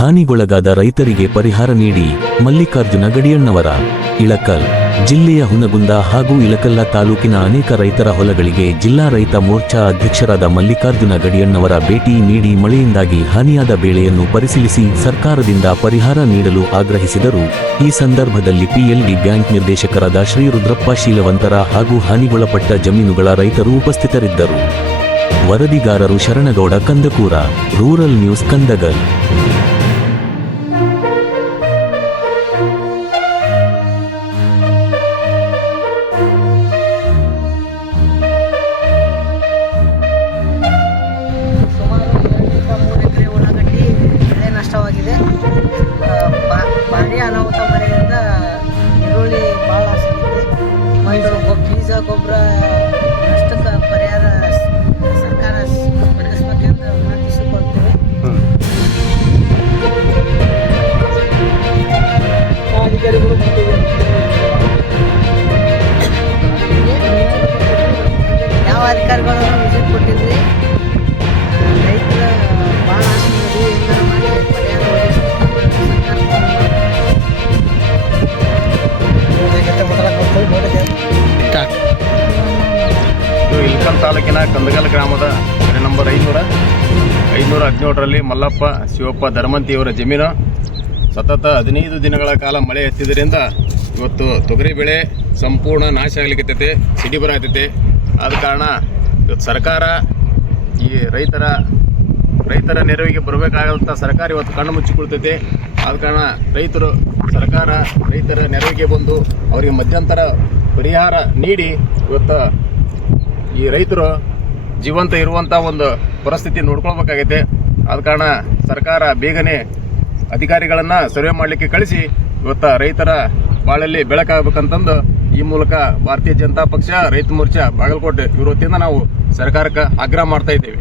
ಹಾನಿಗೊಳಗಾದ ರೈತರಿಗೆ ಪರಿಹಾರ ನೀಡಿ ಮಲ್ಲಿಕಾರ್ಜುನ ಗಡಿಯಣ್ಣವರ ಇಳಕಲ್ ಜಿಲ್ಲೆಯ ಹುನಗುಂದ ಹಾಗೂ ಇಳಕಲ್ಲ ತಾಲೂಕಿನ ಅನೇಕ ರೈತರ ಹೊಲಗಳಿಗೆ ಜಿಲ್ಲಾ ರೈತ ಮೋರ್ಚಾ ಅಧ್ಯಕ್ಷರಾದ ಮಲ್ಲಿಕಾರ್ಜುನ ಗಡಿಯಣ್ಣವರ ಭೇಟಿ ನೀಡಿ ಮಳೆಯಿಂದಾಗಿ ಹಾನಿಯಾದ ಬೆಳೆಯನ್ನು ಪರಿಶೀಲಿಸಿ ಸರ್ಕಾರದಿಂದ ಪರಿಹಾರ ನೀಡಲು ಆಗ್ರಹಿಸಿದರು. ಈ ಸಂದರ್ಭದಲ್ಲಿ ಪಿಎಲ್ಡಿ ಬ್ಯಾಂಕ್ ನಿರ್ದೇಶಕರಾದ ಶ್ರೀ ರುದ್ರಪ್ಪ ಶೀಲವಂತರ ಹಾಗೂ ಹಾನಿಗೊಳಪಟ್ಟ ಜಮೀನುಗಳ ರೈತರು ಉಪಸ್ಥಿತರಿದ್ದರು. ವರದಿಗಾರರು ಶರಣಗೌಡ ಕಂದಕೂರ, ರೂರಲ್ ನ್ಯೂಸ್ ಕಂದಗಲ್. ನಷ್ಟವಾಗಿದೆ. ಭಾರಿ ಅನಾಹುತ ಮಳೆಯಿಂದ ಈರುಳ್ಳಿ ಭಾಳ ಆಗಿದೆ ಮತ್ತು ಬೀಜ ಗೊಬ್ಬರ ನಷ್ಟಕ್ಕೆ ಪರಿಹಾರ ಸರ್ಕಾರ ಒದಗಿಸಬೇಕೆಂದು ವಿನಂತಿಸಿಕೊಳ್ತೇವೆ. ಯಾವ ಅಧಿಕಾರಿಗಳನ್ನು ವಿಸಿಟ್ ಕೊಟ್ಟಿದ್ವಿ. ರೈತರ ಭಾಳ ಆಸೆ ಹೆಂಗಾರ ಮಾಡಿ ಪರಿಹಾರ ಇಳಕಲ್ ತಾಲೂಕಿನ ಕಂದಗಲ್ ಗ್ರಾಮದ ನಂಬರ್ 517ರಲ್ಲಿ ಮಲ್ಲಪ್ಪ ಶಿವಪ್ಪ ಧರ್ಮಂತಿಯವರ ಜಮೀನು ಸತತ 15 ದಿನಗಳ ಕಾಲ ಮಳೆ ಎತ್ತಿದ್ದರಿಂದ ಇವತ್ತು ತೊಗರಿ ಬೆಳೆ ಸಂಪೂರ್ಣ ನಾಶ ಆಗ್ಲಿಕ್ಕೆ ಸಿಡಿ ಬರಾಗ್ತೈತೆ. ಆದ ಕಾರಣ ಇವತ್ತು ಸರ್ಕಾರ ಈ ರೈತರ ನೆರವಿಗೆ ಬರಬೇಕಾದಂಥ ಸರ್ಕಾರ ಇವತ್ತು ಕಣ್ಣು ಮುಚ್ಚಿಕೊಳ್ತೈತೆ. ಆದ ಕಾರಣ ಸರ್ಕಾರ ರೈತರ ನೆರವಿಗೆ ಬಂದು ಅವರಿಗೆ ಮಧ್ಯಂತರ ಪರಿಹಾರ ನೀಡಿ ಇವತ್ತು ಈ ರೈತರು ಜೀವಂತ ಇರುವಂಥ ಒಂದು ಪರಿಸ್ಥಿತಿ ನೋಡ್ಕೊಳ್ಬೇಕಾಗೈತೆ. ಆದ ಕಾರಣ ಸರ್ಕಾರ ಬೇಗನೆ ಅಧಿಕಾರಿಗಳನ್ನು ಸರ್ವೆ ಮಾಡಲಿಕ್ಕೆ ಕಳಿಸಿ ಇವತ್ತು ರೈತರ ಬಾಳಲ್ಲಿ ಬೆಳಕಾಗಬೇಕಂತಂದು ಈ ಮೂಲಕ ಭಾರತೀಯ ಜನತಾ ಪಕ್ಷ ರೈತ ಮೋರ್ಚಾ ಬಾಗಲಕೋಟೆ ಇವತ್ತಿಂದ ನಾವು ಸರ್ಕಾರಕ್ಕೆ ಆಗ್ರಹ ಮಾಡ್ತಾ ಇದ್ದೇವೆ.